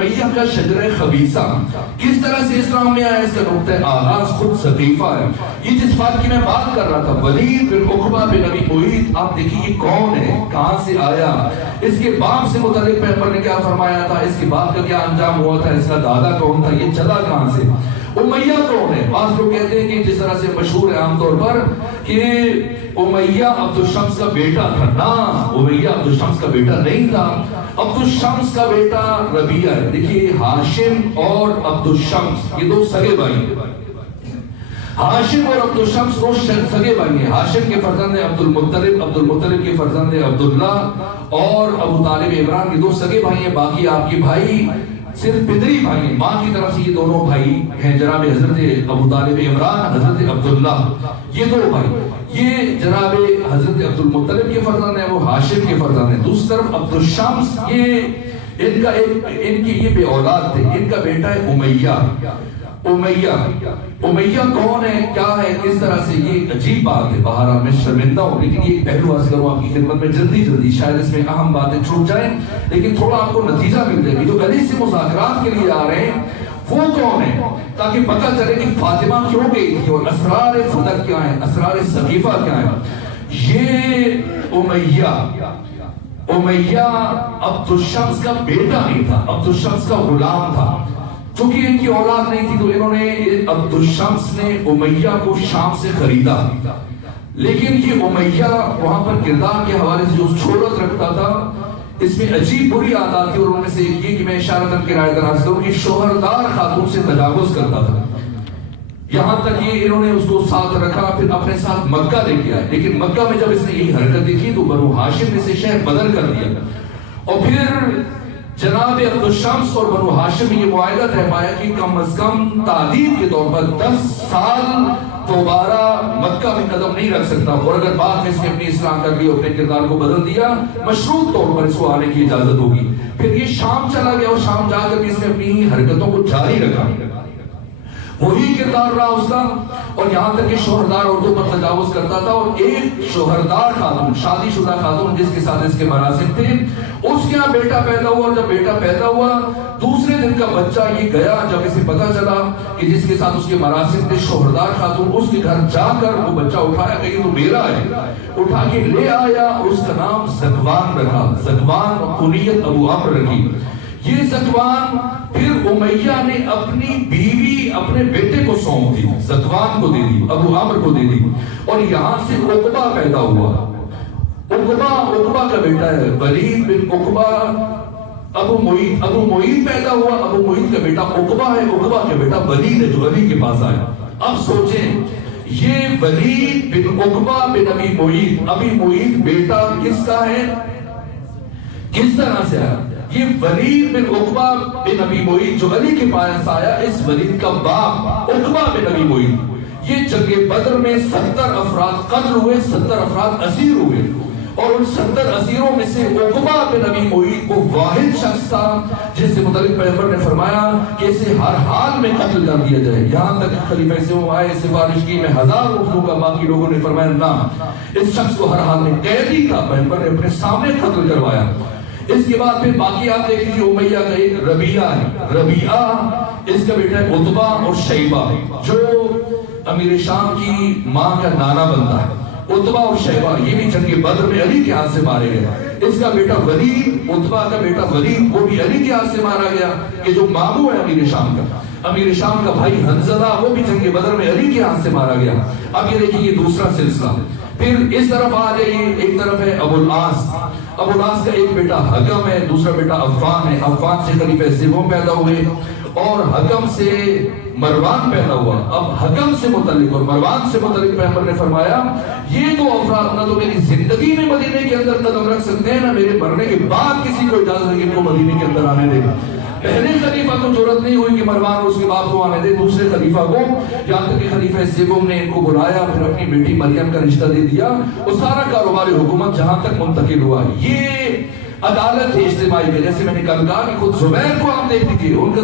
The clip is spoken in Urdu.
امیہ کا شجرہ خبیثہ کس طرح سے اسلام میں آیا، اس کا نقطہ آغاز خود سقیفہ ہے۔ یہ جس بات کی میں بات کر رہا تھا، ولید بن عقبہ بن ابی معیط، آپ دیکھیے یہ کون ہے، کہاں سے آیا، اس کے باپ سے متعلق پیغمبر نے کیا فرمایا تھا، اس کے باپ کا کیا انجام ہوا تھا، اس کا دادا کون تھا، یہ چلا کہاں سے۔ امیہ کون ہے؟ بعض لوگ کہتے ہیں کہ جس طرح سے مشہور ہے عام طور پر کہ امیہ عبد الشمس کا بیٹا تھا، نا، امیہ عبد الشمس کا بیٹا نہیں تھا، عبد الشمس کا بیٹا ربیعہ ہے۔ دیکھیے ہاشم اور عبد الشمس یہ دو سگے بھائی ہیں، ہاشم اور عبد الشمس دو سگے بھائی ہیں۔ ہاشم کے فرزند ہیں عبد المطلب، عبد المطلب کے فرزند ہیں عبداللہ اور ابو طالب عمران، یہ دو سگے بھائی ہیں۔ باقی آپ کے بھائی صرف پدری بھائی ہیں، ماں کی طرف سے یہ دونوں بھائی ہیں، جناب حضرت ابو طالب عمران، حضرت عبداللہ، یہ دو بھائی، یہ جناب حضرت عبد المطلب کے فرزند ہیں، وہ ہاشم کے فرزند ہیں۔ دوسری طرف عبد الشمس، ان کی یہ بے اولاد تھے، ان کا بیٹا ہے امیہ۔ امیہ کون ہے، کیا ہے، کس طرح سے، یہ عجیب بات ہے، بہرحال میں شرمندہ ہوں، لیکن یہ پہلو عرض کروں آپ کی خدمت میں جلدی، شاید اس میں اہم باتیں چھوٹ جائیں لیکن تھوڑا آپ کو نتیجہ مل جائے گی۔ جو علی سے مذاکرات کے لیے آ رہے ہیں وہ کون ہے، تاکہ پتہ چلے کہ فاطمہ کیوں گئی تھی اور اسرار فتح کیا ہیں، اسرار سقیفہ کیا ہیں۔ یہ امیہ عبد الشمس کا بیٹا نہیں تھا، عبد الشمس کا غلام تھا۔ چونکہ ان کی اولاد نہیں تھی تو انہوں نے، عبد الشمس نے امیہ کو شام سے خریدا، لیکن یہ امیہ وہاں پر کردار کے حوالے سے جو شہرت رکھتا تھا، اس میں عجیب بری عادات تھی، اور ان میں سے ایک یہ کہ میں اشارتاً کرایہ دراز کروں کہ شوہردار خاتون سے تجاوز کرتا تھا، یہاں تک یہ انہوں نے اس کو ساتھ رکھا، پھر اپنے ساتھ مکہ لے کے آئے، لیکن مکہ میں جب اس نے یہی حرکت دیکھی تو بنو ہاشم نے اسے شہر بدل کر دیا، اور پھر جناب عبد الشمس اور بنو ہاشم یہ معاہدہ طے پایا کہ کم از کم تعدیب کے طور پر 10 سال دوبارہ مکہ میں قدم نہیں رکھ سکتا، اور اگر بعد میں اس نے اپنی اصلاح کر لی، اپنے کردار کو بدل دیا، مشروط طور پر اس کو آنے کی اجازت ہوگی۔ پھر یہ شام چلا گیا، اور شام جا کر اس نے اپنی حرکتوں کو جاری رکھا، وہی کردار رہا اس کا، اور یہاں تک کہ شوہردار عورتوں پر تجاوز کرتا تھا، اور ایک شوہردار خاتون، شادی شدہ خاتون جس کے ساتھ اس کے مراسم تھے، اس کے یہاں بیٹا پیدا ہوا، اور جب بیٹا پیدا ہوا دوسرے دن کا بچہ یہ گیا، جب اسے پتا چلا کہ جس کے ساتھ اس کے مراسم تھے شوہردار خاتون، اس کے گھر جا کر وہ بچہ اٹھایا کہ یہ تو میرا ہے، اٹھا کے لے آیا، اس کا نام زکوان رکھا، زکوان، کنیت ابو عمرو رکھی۔ یہ زکوان پھر امیہ نے اپنی بیوی اپنے بیٹے کو سونپ دی، زکوان کو دے دی، ابو عمرو کو دے دی، اور یہاں سے عقبہ پیدا ہوا۔ عقبہ کا بیٹا ہے ولید بن عقبہ، ابو معیط پیدا ہوا، ابو معیط کا بیٹا عقبہ ہے، عقبہ کا بیٹا ولید ہے جو علی کے پاس آیا۔ اب سوچیں یہ ولید بن عقبہ بن ابی معیط بیٹا کس کا ہے، کس طرح سے آیا؟ یہ ولید بن عقبہ بن ابی معیط جو علی کے پاس آیا، اس ولید کا باپ عقبہ بن ابی معیط، یہ جنگ بدر میں 70 افراد قتل ہوئے، 70 افراد اسیر ہوئے، اور ان 70 اسیروں میں سے عقبہ بن ابی معیط وہ واحد شخص تھا جس سے متعلق پیغمبر نے فرمایا کہ اسے ہر حال میں قتل کر دیا جائے، یہاں تک خلیفہ سے وہ آئے، سفارش کی میں 1000 اردو کا، باقی لوگوں نے فرمایا نہ، اس شخص کو ہر حال میں قیدی تھا، پیغمبر نے اپنے سامنے قتل کروایا۔ اس کے بعد پھر باقی آپ دیکھ لیجیے، امیہ کا ایک ربیعہ ہے، ربیعہ اس کا بیٹا ہے عتبہ اور شیبہ جو امیر شام کی ماں کا نانا بنتا ہے، عتبہ اور شیبہ یہ بھی جنگ بدر میں علی کے ہاتھ سے مارے گئے۔ اس کا بیٹا ولید، عتبہ کا بیٹا ولید وہ بھی علی کے ہاتھ سے مارا گیا، کہ جو ماموں ہے امیر شام کا، امیر شام کا بھائی حنظلہ وہ بھی جنگ بدر میں علی کے ہاتھ سے مارا گیا۔ اب یہ دیکھیے یہ دوسرا سلسلہ، پھر اس طرف آ جائیے، ایک طرف ہے ابو العاص کا ایک بیٹا حکم ہے، دوسرا بیٹا عفان ہے، عفان سے خلیفہ سوم پیدا ہوئے، اور حکم سے مروان پیدا ہوا۔ اب حکم سے متعلق اور مروان سے متعلق پیغمبر نے فرمایا یہ دو افراد نہ تو میری زندگی میں مدینے کے اندر قدم رکھ سکتے ہیں، نہ میرے مرنے کے بعد کسی کو اجازت نہیں کہ ان کو مدینے کے اندر آنے دے۔ پہلے خلیفہ کو ضرورت نہیں ہوئی کہ مروان اور اس کے باپ کو آنے دے، دوسرے خلیفہ کو، یہاں تک کہ خلیفہ سوم نے ان کو بلایا، پھر اپنی بیٹی مریم کا رشتہ دے دیا، وہ سارا کاروبار حکومت جہاں تک منتقل ہوا۔ یہ عدالت ہے اجتماعی میں، جیسے میں نے کل کہا کہ خود زبیر کو آپ دیکھ لیجیے، ان کا